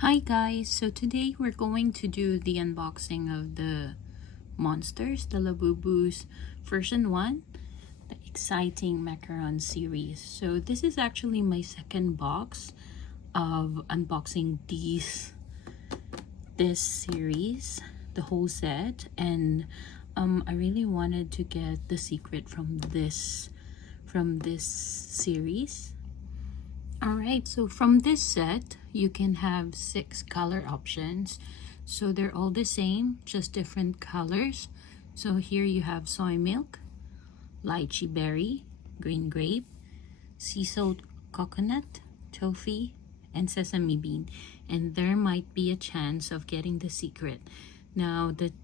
Hi guys, so today we're going to do the unboxing of the monsters, the Labubu's version 1, the exciting Macaroon series. So this is actually my second box of unboxing this series, the whole set, and I really wanted to get the secret from this series. Alright, so from this set, you can have 6 color options. So they're all the same, just different colors. So here you have Soy Milk, Lychee Berry, Green Grape, Sea Salt Coconut, Toffee, and Sesame Bean. And there might be a chance of getting the secret. Now, the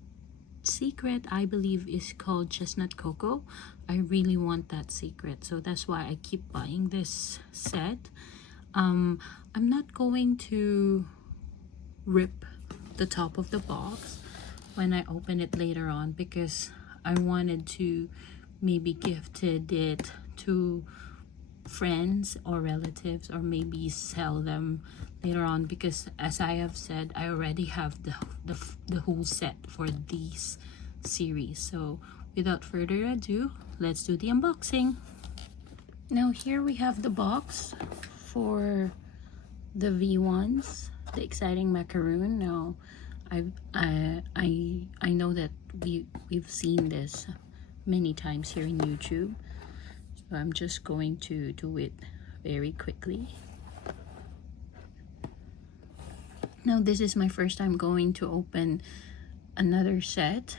secret I believe is called Chestnut Cocoa. I really want that secret, so that's why I keep buying this set. I'm not going to rip the top of the box when I open it later on because I wanted to maybe gifted it to friends or relatives, or maybe sell them later on, because as I have said, I already have the whole set for these series. So without further ado, let's do the unboxing. Now here we have the box for the V1s, the exciting Macaroon. Now I know that we've seen this many times here in YouTube, so I'm just going to do it very quickly. Now this is my first time going to open another set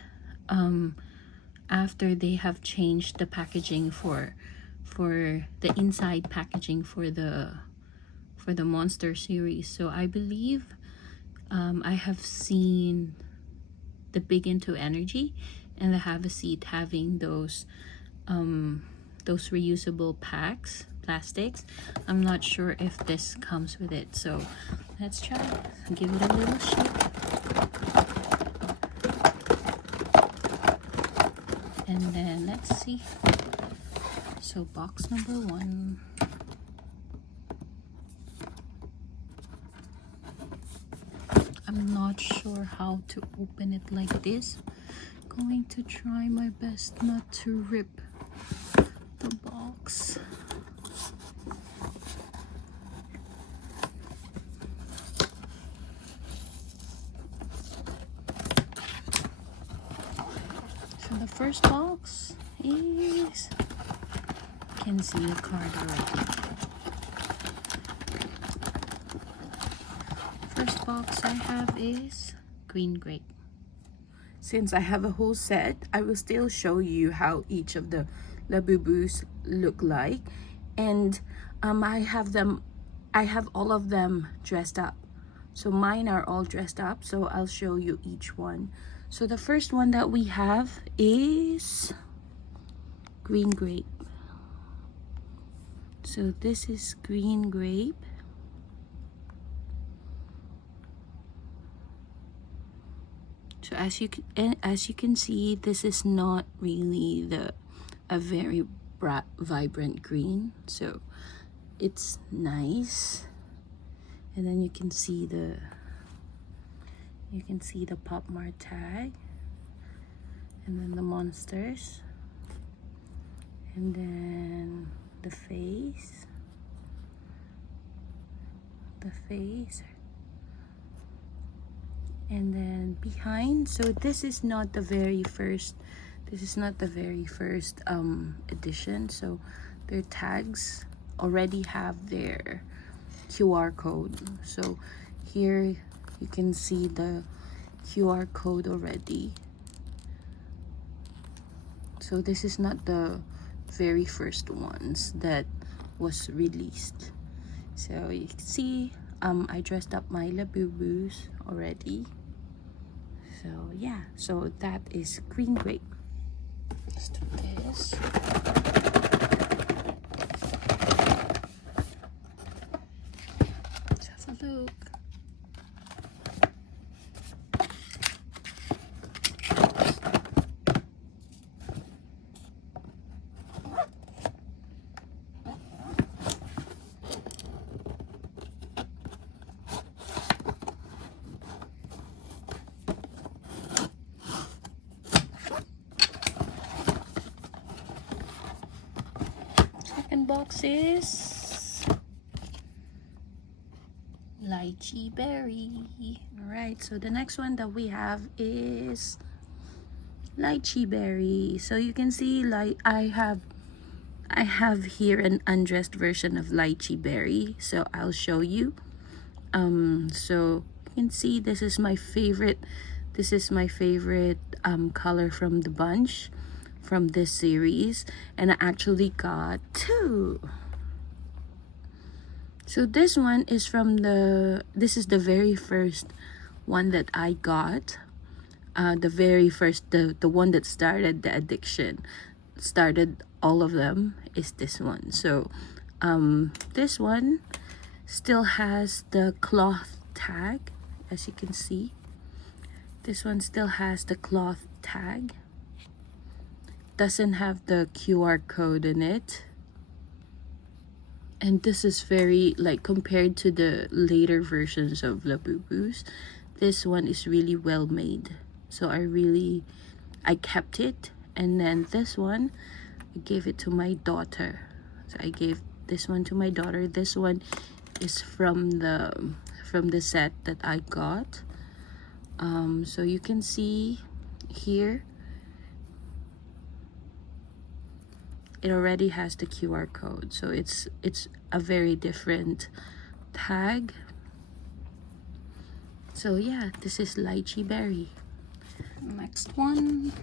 after they have changed the packaging for the inside packaging for the monster series. So I believe I have seen the Big Into Energy and the Have a Seat having those reusable plastics. I'm not sure if this comes with it, so let's try it. Give it a little shake, and then let's see. So box number 1. I'm not sure how to open it like this. Going to try my best not to rip the box. So the first box is, you can see the card already. First box I have is Green Grape. Since I have a whole set, I will still show you how each of the Labubus look like, and I have all of them dressed up. So mine are all dressed up, so I'll show you each one. So the first one that we have is Green Grape. So this is Green Grape. So as you can see, this is not really a very vibrant green, so it's nice. And then you can see the Pop Mart tag, and then the monsters, and then the face, and then behind. So this is not the very first edition, so their tags already have their QR code. So here you can see the QR code already. So this is not the very first ones that was released. So you can see I dressed up my Labubus already. So yeah, so that is Green Grape. Let's do this. Let's have a look. box is lychee berry. All right, so the next one that we have is lychee berry. So you can see, like, I have here an undressed version of lychee berry, so I'll show you. So you can see this is my favorite color from the bunch from this series, and I actually got two. So this one is this is the very first one that I got. The very first, the one that started the addiction, started all of them, is this one. So this one still has the cloth tag, as you can see. This one still has the cloth tag. Doesn't have the QR code in it. And this is very, like, compared to the later versions of Labubus, this one is really well made. So I kept it. And then this one, I gave it to my daughter. So I gave this one to my daughter. This one is from the set that I got. So you can see here, it already has the QR code, so it's a very different tag. So yeah, this is lychee berry. Next one.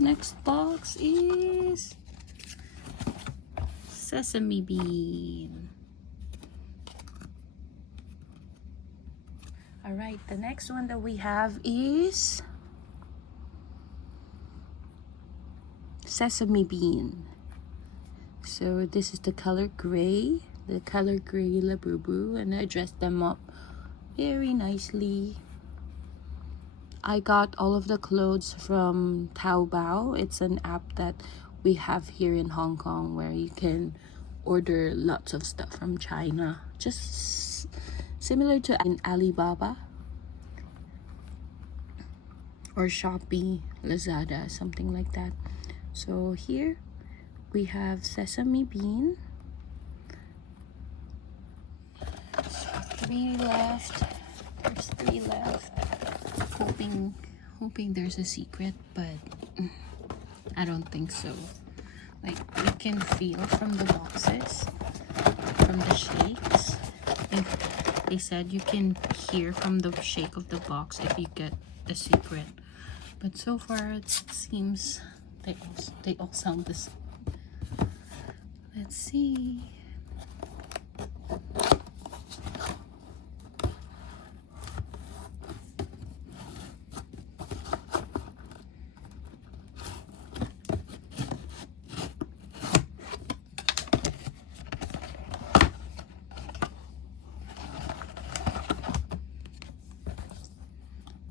Next box is Sesame Bean. Alright, the next one that we have is Sesame Bean. So this is the color gray Labubu, and I dressed them up very nicely. I got all of the clothes from Taobao. It's an app that we have here in Hong Kong where you can order lots of stuff from China, just similar to in Alibaba or Shopee, Lazada, something like that. So here we have Sesame Bean. So 3 left. There's 3 left. Hoping there's a secret, but I don't think so. Like, you can feel from the boxes, from the shakes. They said you can hear from the shake of the box if you get the secret. But so far it seems they all sound the same. Let's see.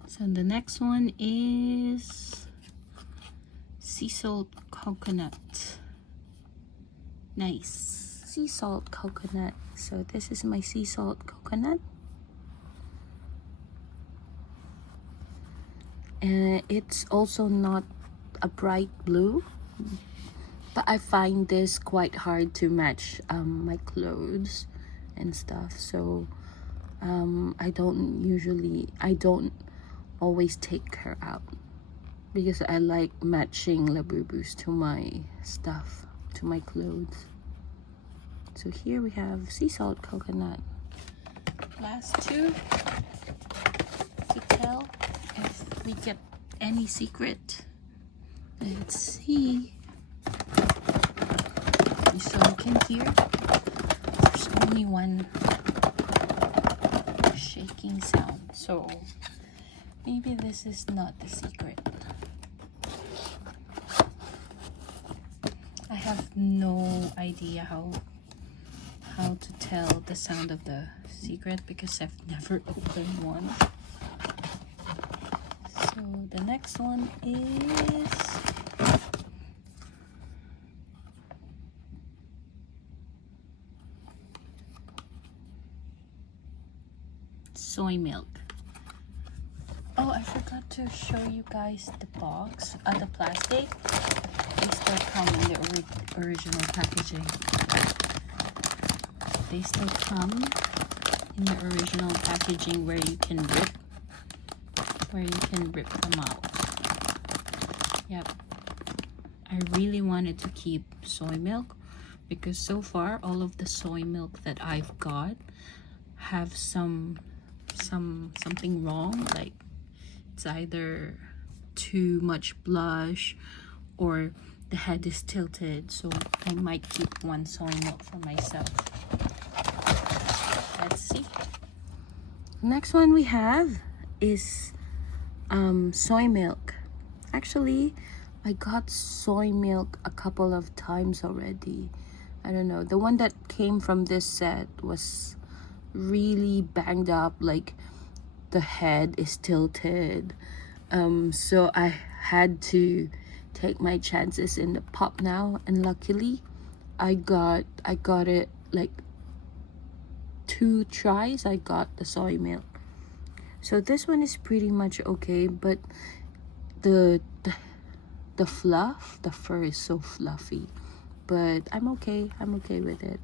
So the next one is sea salt coconut. Nice. Sea salt coconut. So this is my sea salt coconut. And it's also not a bright blue, but I find this quite hard to match my clothes and stuff. So I don't always take her out because I like matching Labubus to my stuff, to my clothes. So here we have sea salt coconut. Last 2 to tell if we get any secret. Let's see. So you can hear there's only one shaking sound, so maybe this is not the secret. I have no idea how how to tell the sound of the secret because I've never opened one. So the next one is Soy Milk. Oh, I forgot to show you guys the box, the plastic. They still come in the original packaging. They still come in the original packaging where you can rip them out. Yep. I really wanted to keep soy milk because so far all of the soy milk that I've got have something wrong, like it's either too much blush or the head is tilted, so I might keep one soy milk for myself. Let's see. Next one we have is soy milk. Actually, I got soy milk a couple of times already. I don't know, the one that came from this set was really banged up, like the head is tilted, so I had to take my chances in the pop now, and luckily I got it like 2 tries. I got the soy milk, so this one is pretty much okay, but the fluff, the fur is so fluffy, but I'm okay with it.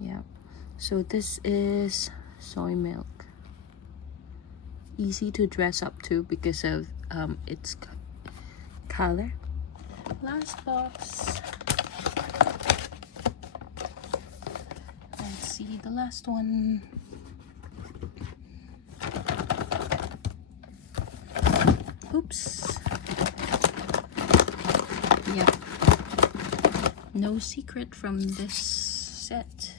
Yeah, so this is soy milk. Easy to dress up to because of its color. Last box. Let's see the last one. Oops. Yep. No secret from this set.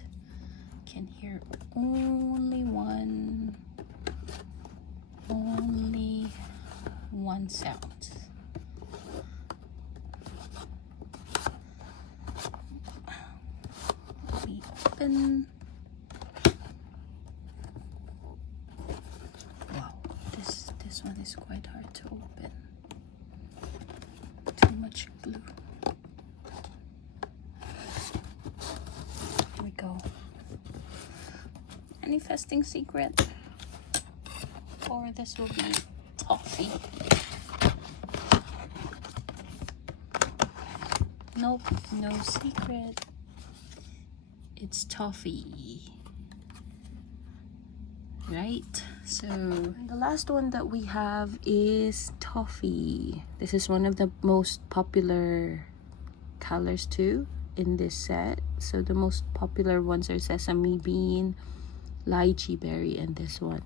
Can hear only one sound. Let me open. Wow, this one is quite hard to open. Too much glue. Here we go. Manifesting secret, or this will be Toffee. Nope, no secret. It's Toffee. Right? So the last one that we have is Toffee. This is one of the most popular colors too in this set. So the most popular ones are Sesame Bean, Lychee Berry, and this one.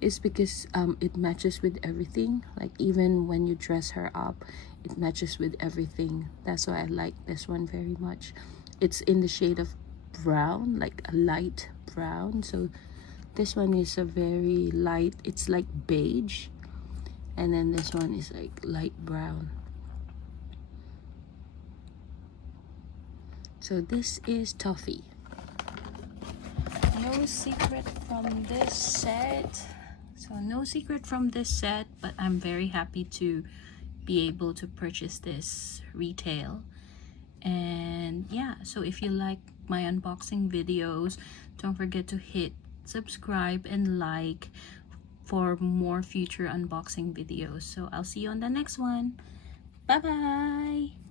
It's because it matches with everything. Like even when you dress her up, it matches with everything. That's why I like this one very much. It's in the shade of brown, like a light brown. So this one is a very light, it's like beige, and then this one is like light brown. So this is Toffee. No secret from this set. So no secret from this set, but I'm very happy to be able to purchase this retail. And yeah, so if you like my unboxing videos, don't forget to hit subscribe and like for more future unboxing videos. So I'll see you on the next one. Bye bye.